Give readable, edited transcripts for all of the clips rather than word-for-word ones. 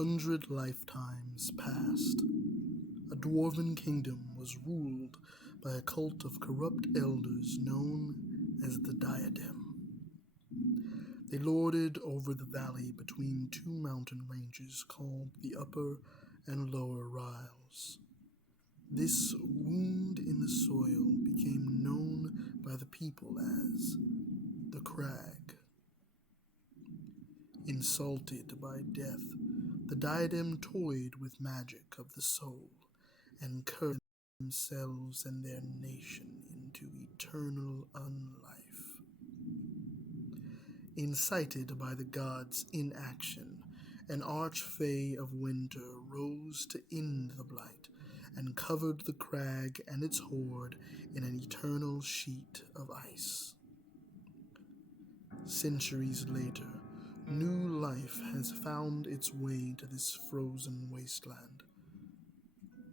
100 lifetimes passed. A dwarven kingdom was ruled by a cult of corrupt elders known as the Diadem. They lorded over the valley between two mountain ranges called the Upper and Lower Riles. This wound in the soil became known by the people as the Crag. Insulted by death, the Diadem toyed with magic of the soul and cursed themselves and their nation into eternal unlife. Incited by the gods' inaction, an Archfey of Winter rose to end the blight and covered the crag and its horde in an eternal sheet of ice. Centuries later, new life has found its way to this frozen wasteland.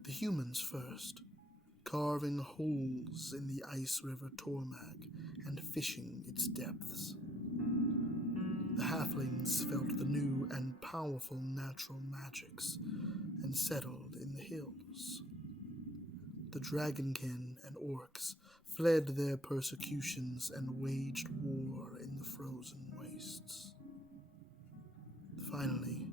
The humans first, carving holes in the ice river Tormag and fishing its depths. The halflings felt the new and powerful natural magics and settled in the hills. The dragonkin and orcs fled their persecutions and waged war in the frozen wastes. Finally,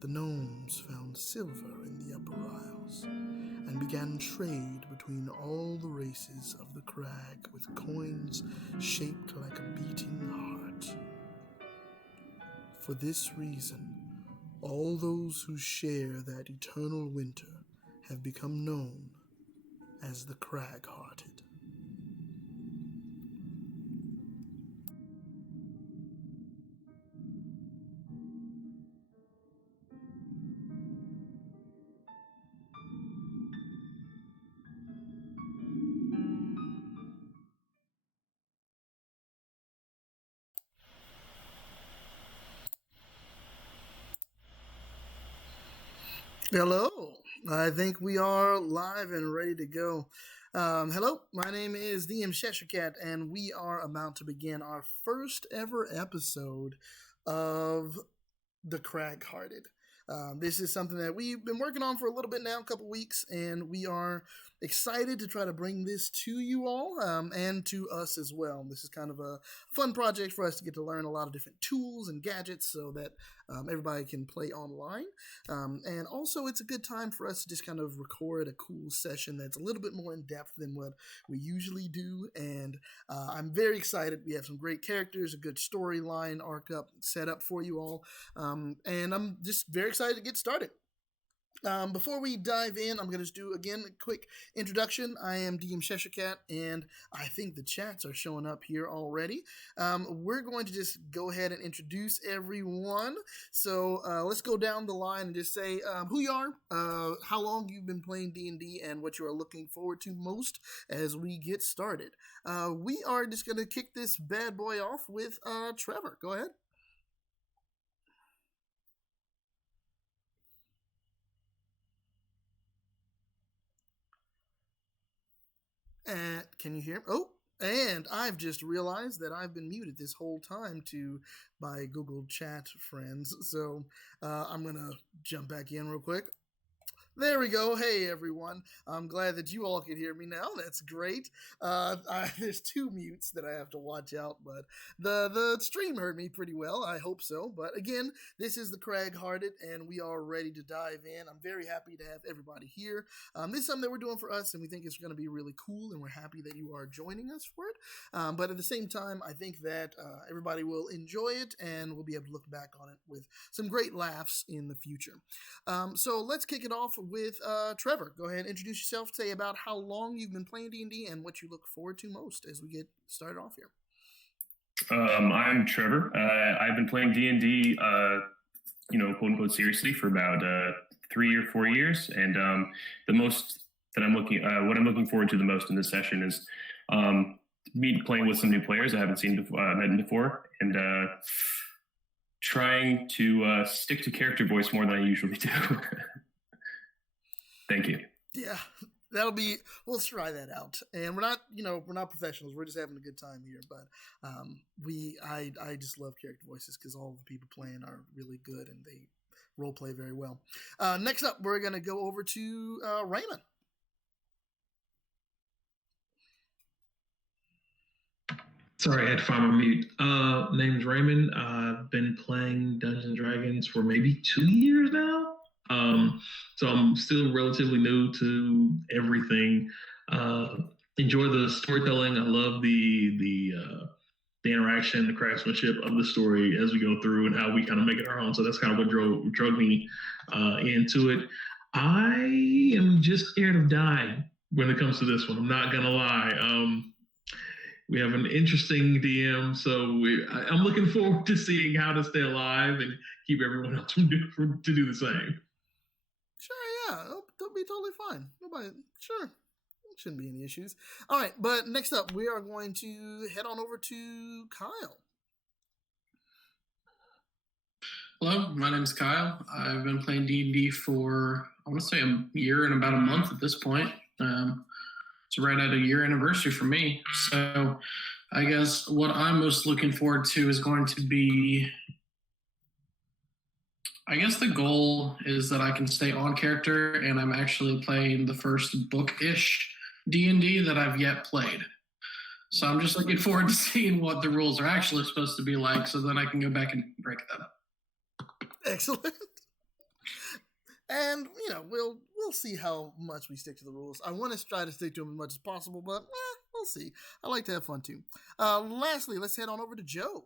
the gnomes found silver in the Upper Riles and began trade between all the races of the Crag with coins shaped like a beating heart. For this reason, all those who share that eternal winter have become known as the Crag-hearted. Hello, I think we are live and ready to go. Hello, my name is DM Cheshirecat, and we are about to begin our first ever episode of the Crag-hearted. This is something that we've been working on for a little bit now, a couple weeks, and we are excited to try to bring this to you all and to us as well. This is kind of a fun project for us to get to learn a lot of different tools and gadgets so that everybody can play online. And also, it's a good time for us to just kind of record a cool session that's a little bit more in depth than what we usually do. And I'm very excited. We have some great characters, a good storyline arc up set up for you all. And I'm just very excited to get started. Before we dive in, I'm going to just do, again, a quick introduction. I am DM Cheshirecat, and I think the chats are showing up here already. We're going to just go ahead and introduce everyone. So let's go down the line and just say who you are, how long you've been playing D&D, and what you are looking forward to most as we get started. We are just going to kick this bad boy off with Trevor. Go ahead. And can you hear? Oh, and I've just realized that I've been muted this whole time by Google Chat friends. So I'm gonna jump back in real quick. There we go. Hey, everyone. I'm glad that you all can hear me now. That's great. There's two mutes that I have to watch out, but the stream heard me pretty well. I hope so. But again, this is the Crag-hearted, and we are ready to dive in. I'm very happy to have everybody here. This is something that we're doing for us, and we think it's going to be really cool, and we're happy that you are joining us for it. But at the same time, I think that everybody will enjoy it, and we'll be able to look back on it with some great laughs in the future. So let's kick it off with Trevor. Go ahead and introduce yourself. Say about how long you've been playing D&D and what you look forward to most as we get started off here. I'm Trevor. I've been playing D&D, quote unquote, seriously for about 3 or 4 years, and the most that what I'm looking forward to the most in this session is me playing with some new players I haven't met before, and trying to stick to character voice more than I usually do. Thank you. Yeah, we'll try that out. And we're not professionals. We're just having a good time here. But I just love character voices because all the people playing are really good and they role play very well. Next up, we're going to go over to Raymond. Sorry, I had to find my mute. Name's Raymond. I've been playing Dungeons & Dragons for maybe 2 years now. So I'm still relatively new to everything. Enjoy the storytelling. I love the interaction, the craftsmanship of the story as we go through and how we kind of make it our own. So that's kind of what drove me into it. I am just scared of dying when it comes to this one. I'm not gonna lie. We have an interesting DM, so I'm looking forward to seeing how to stay alive and keep everyone else to do the same. Sure, yeah, that'll be totally fine. Nobody, sure, shouldn't be any issues. All right, but next up, we are going to head on over to Kyle. Hello, my name is Kyle. I've been playing D&D for, I want to say, a year and about a month at this point. It's right at a year anniversary for me. So I guess what I'm most looking forward to is going to be, I guess the goal is that I can stay on character, and I'm actually playing the first book-ish D&D that I've yet played. So I'm just looking forward to seeing what the rules are actually supposed to be like, so then I can go back and break that up. Excellent. And we'll see how much we stick to the rules. I want to try to stick to them as much as possible, but we'll see. I like to have fun too. Lastly, let's head on over to Joe.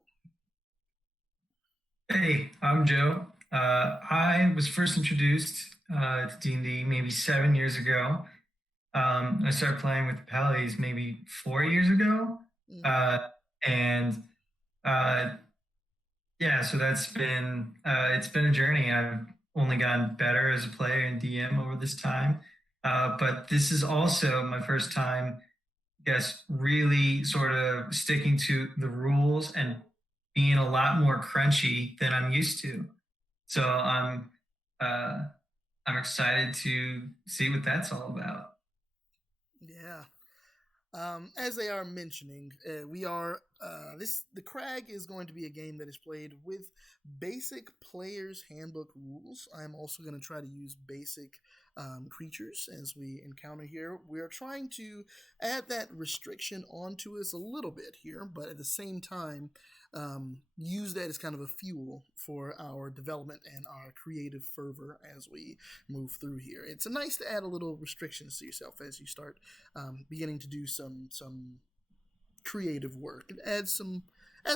Hey, I'm Joe. I was first introduced to D&D maybe 7 years ago. I started playing with the Pallies maybe 4 years ago. So that's been it's been a journey. I've only gotten better as a player and DM over this time. But this is also my first time, I guess, really sort of sticking to the rules and being a lot more crunchy than I'm used to. So I'm excited to see what that's all about. Yeah. As they are mentioning, the Crag is going to be a game that is played with basic player's handbook rules. I'm also going to try to use basic creatures as we encounter here. We are trying to add that restriction onto us a little bit here, but at the same time, use that as kind of a fuel for our development and our creative fervor as we move through here. It's nice to add a little restrictions to yourself as you start beginning to do some creative work. It adds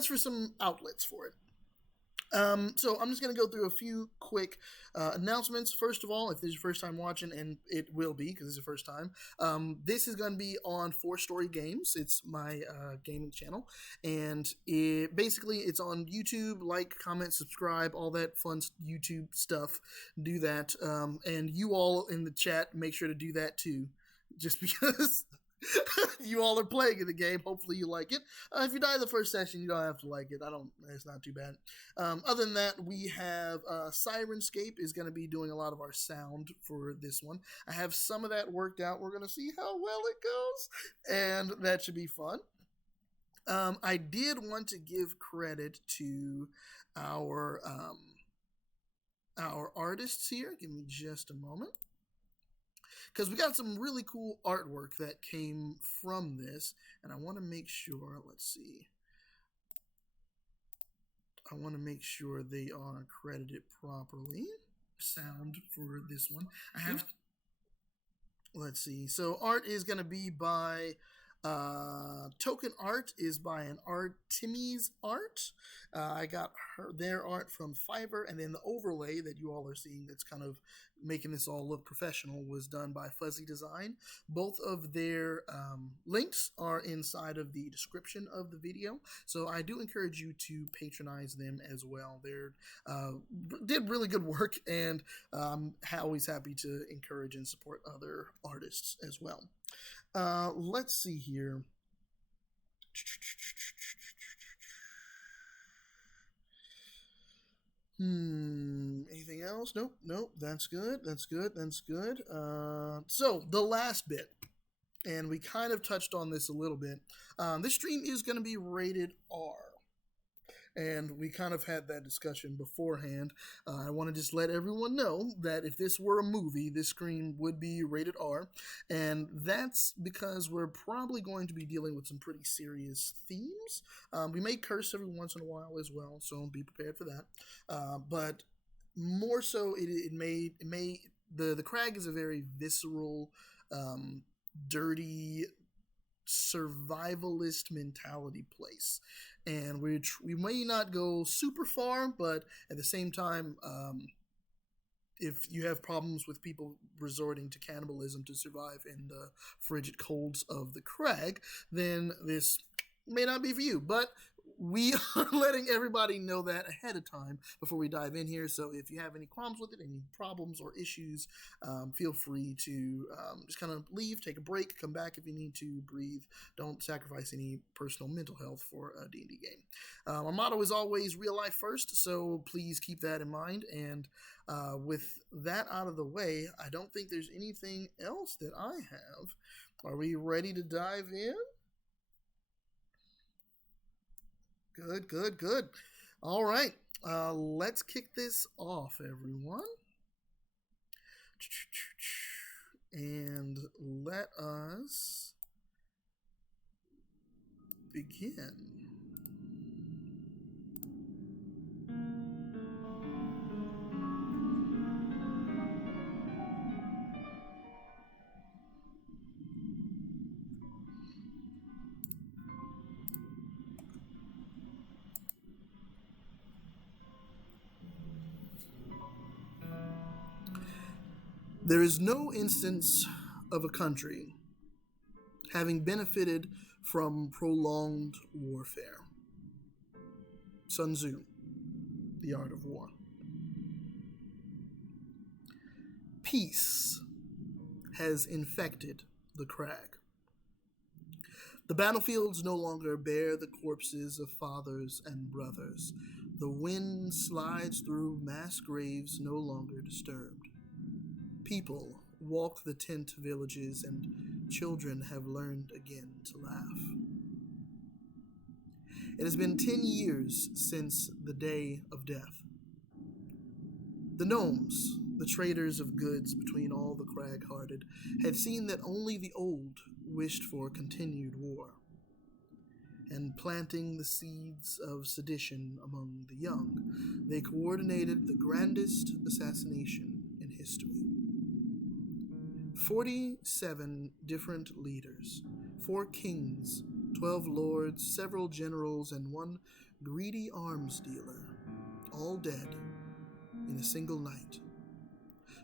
for some outlets for it. So I'm just going to go through a few quick announcements. First of all, if this is your first time watching, and it will be because it's your first time, this is going to be on 4-Story Games. It's my gaming channel, and it's on YouTube. Like, comment, subscribe, all that fun YouTube stuff. Do that, and you all in the chat, make sure to do that too, just because you all are playing in the game. Hopefully you like it. If you die the first session, you don't have to like it. It's not too bad. Other than that, we have Sirenscape is going to be doing a lot of our sound for this one. I have some of that worked out. We're going to see how well it goes, and that should be fun. I did want to give credit to our artists here. Give me just a moment, because we got some really cool artwork that came from this, and I want to make sure, I want to make sure they are credited properly. Sound for this one. Let's see. So art is going to be by token art is by an Artemizyart. I got their art from Fiverr, and then the overlay that you all are seeing that's kind of making this all look professional was done by Fuzzydesign. Both of their links are inside of the description of the video, so I do encourage you to patronize them as well. They did really good work, and I'm always happy to encourage and support other artists as well. Let's see here. Anything else? Nope. That's good. So the last bit, and we kind of touched on this a little bit. This stream is going to be rated R. And we kind of had that discussion beforehand. I want to just let everyone know that if this were a movie, this screen would be rated R. And that's because we're probably going to be dealing with some pretty serious themes. We may curse every once in a while as well, so be prepared for that. But more so, the Crag is a very visceral, dirty, survivalist mentality place, and we may not go super far, but at the same time, if you have problems with people resorting to cannibalism to survive in the frigid colds of the Crag, then this may not be for you, but we are letting everybody know that ahead of time before we dive in here. So if you have any qualms with it, any problems or issues, feel free to just kind of leave, take a break, come back if you need to, breathe. Don't sacrifice any personal mental health for a D&D game. Our motto is always real life first, so please keep that in mind. And with that out of the way, I don't think there's anything else that I have. Are we ready to dive in? Good. All right. Let's kick this off, everyone. And let us begin. There is no instance of a country having benefited from prolonged warfare. Sun Tzu, The Art of War. Peace has infected the Crag. The battlefields no longer bear the corpses of fathers and brothers. The wind slides through mass graves no longer disturbed. People walk the tent villages, and children have learned again to laugh. It has been 10 years since the day of death. The gnomes, the traders of goods between all the crag-hearted, had seen that only the old wished for continued war, and planting the seeds of sedition among the young, they coordinated the grandest assassination in history. 47 different leaders, 4 kings, 12 lords, several generals, and 1 greedy arms dealer, all dead in a single night,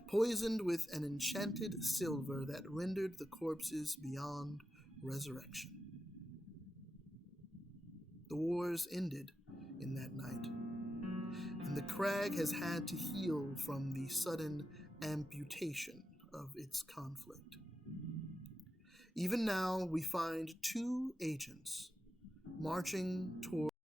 poisoned with an enchanted silver that rendered the corpses beyond resurrection. The wars ended in that night, and the Crag has had to heal from the sudden amputation of its conflict. Even now, we find 2 agents marching toward